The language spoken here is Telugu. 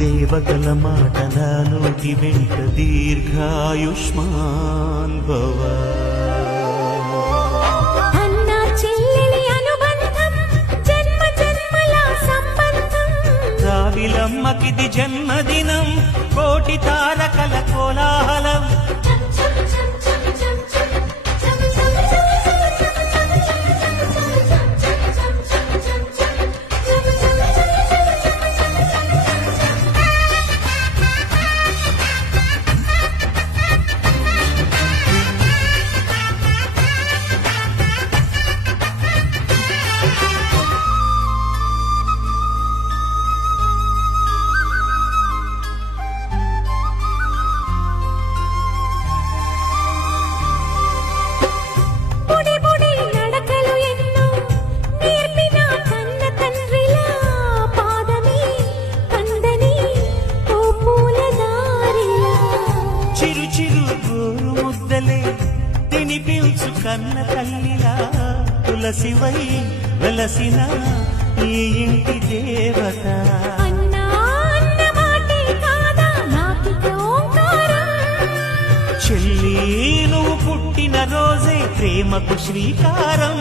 దేవతల మాట నా నోటి వెంట దీర్ఘాయుష్మాన్ భవ. రావిలమ్మకిది జన్మదినం, కోటి తారకల కోలాహలం. తినిపించు కన్న తల్లిలా తులసివై వెలసిన ఈ ఇంటి దేవత. చెల్లి నువ్వు పుట్టిన రోజే ప్రేమకు శ్రీకారం.